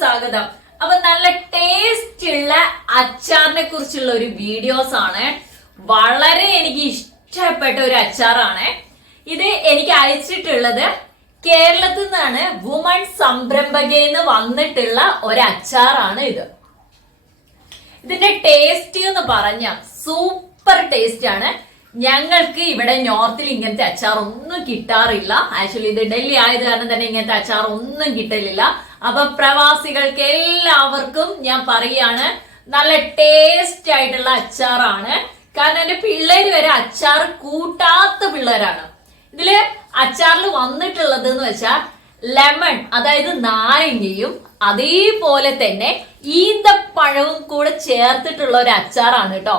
സ്വാഗതം. അപ്പൊ നല്ല ടേസ്റ്റ് ഉള്ള അച്ചാറിനെ കുറിച്ചുള്ള ഒരു വീഡിയോസ് ആണ്. വളരെ എനിക്ക് ഇഷ്ടപ്പെട്ട ഒരു അച്ചാറാണ് ഇത്. എനിക്ക് അയച്ചിട്ടുള്ളത് കേരളത്തിൽ നിന്നാണ്. വുമൺ സംരംഭകയെന്ന് വന്നിട്ടുള്ള ഒരു അച്ചാറാണ് ഇത്. ഇതിന്റെ ടേസ്റ്റ് എന്ന് പറഞ്ഞ സൂപ്പർ ടേസ്റ്റ് ആണ്. ഞങ്ങൾക്ക് ഇവിടെ നോർത്തിൽ ഇങ്ങനത്തെ അച്ചാർ ഒന്നും കിട്ടാറില്ല. ആക്ച്വലി ഇത് ഡൽഹി ആയത് കാരണം തന്നെ ഇങ്ങനത്തെ അച്ചാർ ഒന്നും കിട്ടലില്ല. അപ്പൊ പ്രവാസികൾക്ക് എല്ലാവർക്കും ഞാൻ പറയാണ്, നല്ല ടേസ്റ്റ് ആയിട്ടുള്ള അച്ചാറാണ്. കാരണം എന്റെ പിള്ളേര് വരെ അച്ചാർ കൂട്ടാത്ത പിള്ളേരാണ്. ഇതില് അച്ചാറിൽ വന്നിട്ടുള്ളത് എന്ന് വെച്ചാൽ ലെമൺ, അതായത് നാരങ്ങയും അതേപോലെ തന്നെ ഈന്തപ്പഴവും കൂടെ ചേർത്തിട്ടുള്ള ഒരു അച്ചാറാണ് കേട്ടോ.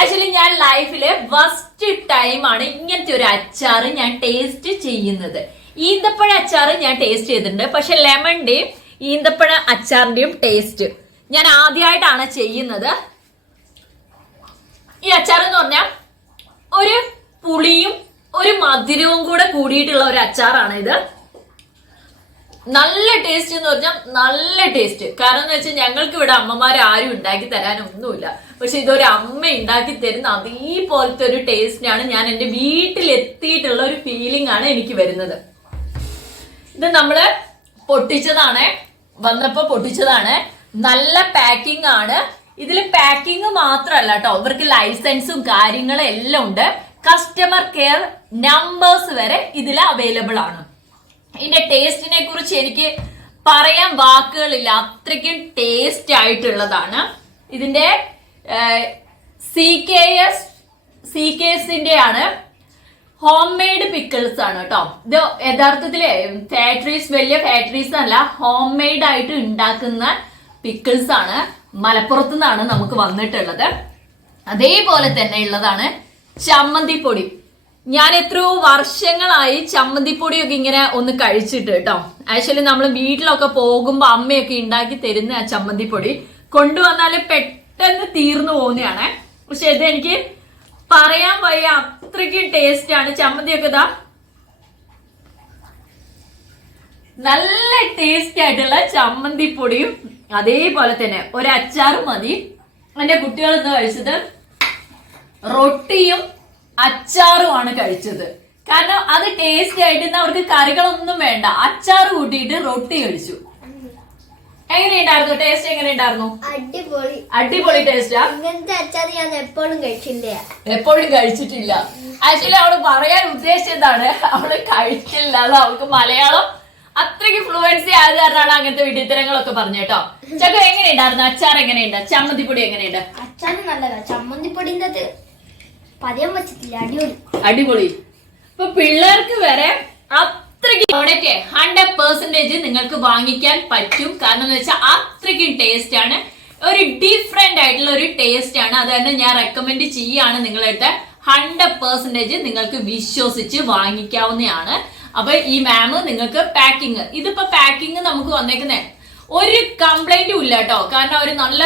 ആക്ച്വലി ഞാൻ ലൈഫില് ഫസ്റ്റ് ടൈമാണ് ഇങ്ങനത്തെ ഒരു അച്ചാറ് ഞാൻ ടേസ്റ്റ് ചെയ്യുന്നത്. ഈന്തപ്പഴ അച്ചാറ് ഞാൻ ടേസ്റ്റ് ചെയ്തിട്ടുണ്ട്, പക്ഷെ ലെമണിന്റെയും ഈന്തപ്പഴ അച്ചാറിന്റെയും ടേസ്റ്റ് ഞാൻ ആദ്യമായിട്ടാണ് ചെയ്യുന്നത്. ഈ അച്ചാർ എന്ന് പറഞ്ഞാൽ ഒരു പുളിയും ഒരു മധുരവും കൂടെ കൂടിയിട്ടുള്ള ഒരു അച്ചാറാണ് ഇത്. നല്ല ടേസ്റ്റ് എന്ന് പറഞ്ഞാൽ നല്ല ടേസ്റ്റ്. കാരണം എന്ന് വെച്ചാൽ ഞങ്ങൾക്ക് ഇവിടെ അമ്മമാർ ആരും ഉണ്ടാക്കി തരാനൊന്നുമില്ല, പക്ഷെ ഇതൊരു അമ്മ ഉണ്ടാക്കി തരുന്ന അതേപോലത്തെ ഒരു ടേസ്റ്റിനാണ് ഞാൻ എന്റെ വീട്ടിലെത്തിയിട്ടുള്ള ഒരു ഫീലിംഗ് ആണ് എനിക്ക് വരുന്നത്. ഇത് നമ്മള് പൊട്ടിച്ചതാണ്, വന്നപ്പോ പൊട്ടിച്ചതാണ്. നല്ല പാക്കിംഗ് ആണ്. ഇതിൽ പാക്കിംഗ് മാത്രമല്ല കേട്ടോ, ഇവർക്ക് ലൈസൻസും കാര്യങ്ങളും എല്ലാം ഉണ്ട്. കസ്റ്റമർ കെയർ നമ്പേഴ്സ് വരെ ഇതിൽ അവൈലബിൾ ആണ്. ഇതിന്റെ ടേസ്റ്റിനെ കുറിച്ച് എനിക്ക് പറയാൻ വാക്കുകളില്ല, അത്രയ്ക്കും ടേസ്റ്റ് ആയിട്ടുള്ളതാണ്. ഇതിന്റെ CKSന്റെ ആണ്. ഹോം മെയ്ഡ് പിക്കിൾസ് ആണ് കേട്ടോ. ഇത് യഥാർത്ഥത്തില് ഫാക്ടറീസ്, വലിയ ഫാക്ടറീസ് അല്ല, ഹോം മെയ്ഡ് ആയിട്ട് ഉണ്ടാക്കുന്ന പിക്കിൾസ് ആണ്. മലപ്പുറത്തു നിന്നാണ് നമുക്ക് വന്നിട്ടുള്ളത്. അതേപോലെ തന്നെ ഉള്ളതാണ് ചമ്മന്തിപ്പൊടി. ഞാൻ എത്രയോ വർഷങ്ങളായി ചമ്മന്തിപ്പൊടിയൊക്കെ ഇങ്ങനെ ഒന്ന് കഴിച്ചിട്ട് കേട്ടോ. ആക്ച്വലി നമ്മൾ വീട്ടിലൊക്കെ പോകുമ്പോ അമ്മയൊക്കെ ഉണ്ടാക്കി തരുന്ന ആ ചമ്മന്തിപ്പൊടി കൊണ്ടുവന്നാല് പെട്ടെന്ന് തീർന്നു പോകുന്നതാണ്. പക്ഷെ ഇത് എനിക്ക് പറയാൻ വയ്യ, അത്രയ്ക്കും ടേസ്റ്റ് ആണ്. ചമ്മന്തിയൊക്കെ ഇതാ നല്ല ടേസ്റ്റ് ആയിട്ടുള്ള ചമ്മന്തിപ്പൊടിയും അതേപോലെ തന്നെ ഒരു അച്ചാറും മതി. എന്റെ കുട്ടികൾ ഇന്ന് കഴിച്ചത് റൊട്ടിയും അച്ചാറുമാണ് കഴിച്ചത്. കാരണം അത് ടേസ്റ്റ് ആയിട്ട് അവർക്ക് കറികളൊന്നും വേണ്ട, അച്ചാറ് കൂട്ടിയിട്ട് റൊട്ടി കഴിച്ചു. എങ്ങനെയുണ്ടായിരുന്നു ടേസ്റ്റ്? എങ്ങനെയുണ്ടായിരുന്നു? അടിപൊളി, അടിപൊളി ടേസ്റ്റാ. ഇങ്ങനത്തെ അച്ചാർ ഞാൻ എപ്പോഴും കഴിച്ചിട്ടില്ല. ആക്ച്വലി അവള് പറയാൻ ഉദ്ദേശിച്ചതാണ് അവള് കഴിച്ചില്ല. അത് അവൾക്ക് മലയാളം അത്രയ്ക്ക് ഫ്ലുവൻസി ആയത് കാരണമാണ് അങ്ങനത്തെ വിഡിത്തരങ്ങളൊക്കെ പറഞ്ഞു കേട്ടോ. ചക്ക എങ്ങനെയുണ്ടായിരുന്നു? അച്ചാർ എങ്ങനെയുണ്ട്? ചമ്മന്തിപ്പൊടി എങ്ങനെയുണ്ട്? അച്ചാർ നല്ലതാ. ചമ്മന്തിപ്പൊടിന്റെ പറയാൻ പറ്റത്തില്ല, അടിപൊളി. ഇപ്പൊ പിള്ളേർക്ക് വരെ അത്രയ്ക്ക് 100% നിങ്ങൾക്ക് വാങ്ങിക്കാൻ പറ്റും. കാരണം എന്ന് വെച്ചാൽ അത്രയ്ക്കും ടേസ്റ്റ് ആണ്. ഒരു ഡിഫറെന്റ് ആയിട്ടുള്ള ഒരു ടേസ്റ്റ് ആണ്. അത് തന്നെ ഞാൻ റെക്കമെൻഡ് ചെയ്യാണ് നിങ്ങളടുത്ത്. 100% നിങ്ങൾക്ക് വിശ്വസിച്ച് വാങ്ങിക്കാവുന്നതാണ്. അപ്പൊ ഈ മാം നിങ്ങൾക്ക് പാക്കിങ്, ഇതിപ്പോ പാക്കിങ് നമുക്ക് വന്നേക്കുന്നേ ഒരു കംപ്ലൈന്റും ഇല്ല കേട്ടോ. കാരണം അവർ നല്ല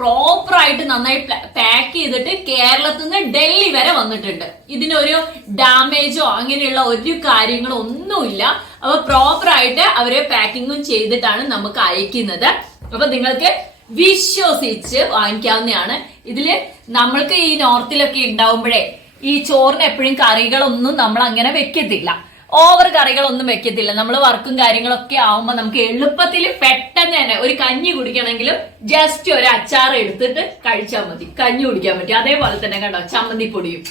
പ്രോപ്പർ ആയിട്ട് നന്നായി പാക്ക് ചെയ്തിട്ട് കേരളത്തിൽ നിന്ന് ഡൽഹി വരെ വന്നിട്ടുണ്ട്. ഇതിനൊരു ഡാമേജോ അങ്ങനെയുള്ള ഒരു കാര്യങ്ങളോ ഒന്നുമില്ല. അപ്പൊ പ്രോപ്പർ ആയിട്ട് അവര് പാക്കിങ്ങും ചെയ്തിട്ടാണ് നമുക്ക് അയക്കുന്നത്. അപ്പൊ നിങ്ങൾക്ക് വിശ്വസിച്ച് വാങ്ങിക്കാവുന്നതാണ്. ഇതില് നമ്മൾക്ക് ഈ നോർത്തിലൊക്കെ ഉണ്ടാവുമ്പോഴേ ഈ ചോറിന് എപ്പോഴും കറികളൊന്നും നമ്മൾ അങ്ങനെ വെക്കത്തില്ല, ഓവർ കറികളൊന്നും വെക്കത്തില്ല. നമ്മൾ വർക്കും കാര്യങ്ങളൊക്കെ ആവുമ്പോൾ നമുക്ക് എളുപ്പത്തിൽ പെട്ടെന്ന് തന്നെ ഒരു കഞ്ഞി കുടിക്കണമെങ്കിലും ജസ്റ്റ് ഒരു അച്ചാർ എടുത്തിട്ട് കഴിച്ചാൽ മതി, കഞ്ഞി കുടിക്കാൻ പറ്റും. അതേപോലെ തന്നെ കണ്ടോ ചമ്മന്തിപ്പൊടിയും.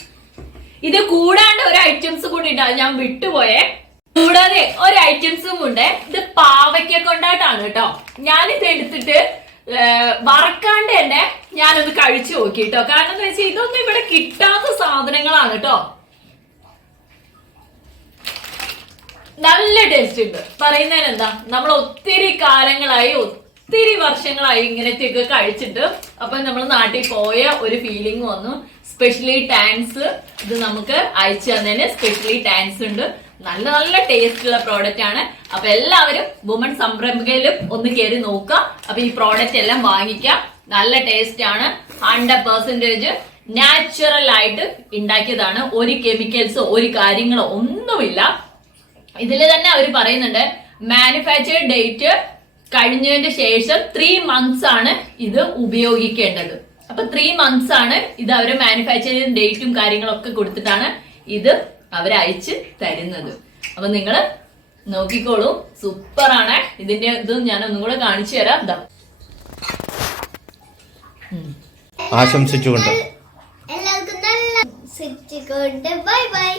ഇത് കൂടാണ്ട് ഒരു ഐറ്റംസ് കൂടി ഉണ്ടാവും, ഞാൻ വിട്ടുപോയേ. കൂടാതെ ഒരു ഐറ്റംസും ഉണ്ട്. ഇത് പാവയ്ക്ക കൊണ്ടാട്ടാണ് കേട്ടോ. ഞാനിത് എടുത്തിട്ട് വറക്കാണ്ട് തന്നെ ഞാനൊന്ന് കഴിച്ചു നോക്കി കേട്ടോ. കാരണം എന്താ വെച്ചാൽ ഇതൊന്നും ഇവിടെ കിട്ടാത്ത സാധനങ്ങളാണ് കേട്ടോ. നല്ല ടേസ്റ്റ് ഉണ്ട്. പറയുന്നതിന് എന്താ, നമ്മൾ ഒത്തിരി കാലങ്ങളായി, ഒത്തിരി വർഷങ്ങളായി ഇങ്ങനത്തെയൊക്കെ കഴിച്ചിട്ട്. അപ്പൊ നമ്മൾ നാട്ടിൽ പോയ ഒരു ഫീലിംഗ് വന്നു. സ്പെഷ്യലി താങ്ക്സ്, ഇത് നമുക്ക് അയച്ചു തന്നതിന് സ്പെഷ്യലി താങ്ക്സ് ഉണ്ട്. നല്ല നല്ല ടേസ്റ്റ് ഉള്ള പ്രോഡക്റ്റ് ആണ്. അപ്പൊ എല്ലാവരും വുമൺ സംരംഭകയിലും ഒന്ന് കയറി നോക്കുക. അപ്പൊ ഈ പ്രോഡക്റ്റ് എല്ലാം വാങ്ങിക്കാം. നല്ല ടേസ്റ്റ് ആണ്. 100% നാച്ചുറൽ ആയിട്ട് ഉണ്ടാക്കിയതാണ്. ഒരു കെമിക്കൽസോ ഒരു കാര്യങ്ങളോ ഒന്നുമില്ല. ഇതിൽ തന്നെ അവർ പറയുന്നുണ്ട് മാനുഫാക്ചർ ഡേറ്റ് കഴിഞ്ഞതിന് ശേഷം 3 months ആണ് ഇത് ഉപയോഗിക്കേണ്ടത്. അപ്പൊ 3 months ആണ് ഇത് അവര് മാനുഫാക്ചറിംഗ് ഡേറ്റും കാര്യങ്ങളൊക്കെ കൊടുത്തിട്ടാണ് ഇത് അവരയച്ച് തരുന്നത്. അപ്പൊ നിങ്ങള് നോക്കിക്കോളൂ, സൂപ്പർ ആണ്. ഇതിന്റെ ഇത് ഞാൻ ഒന്നും കൂടെ കാണിച്ചു തരാം. എന്താ ആശംസിച്ചുകൊണ്ട് എല്ലാവർക്കും നല്ല ബൈ ബൈ.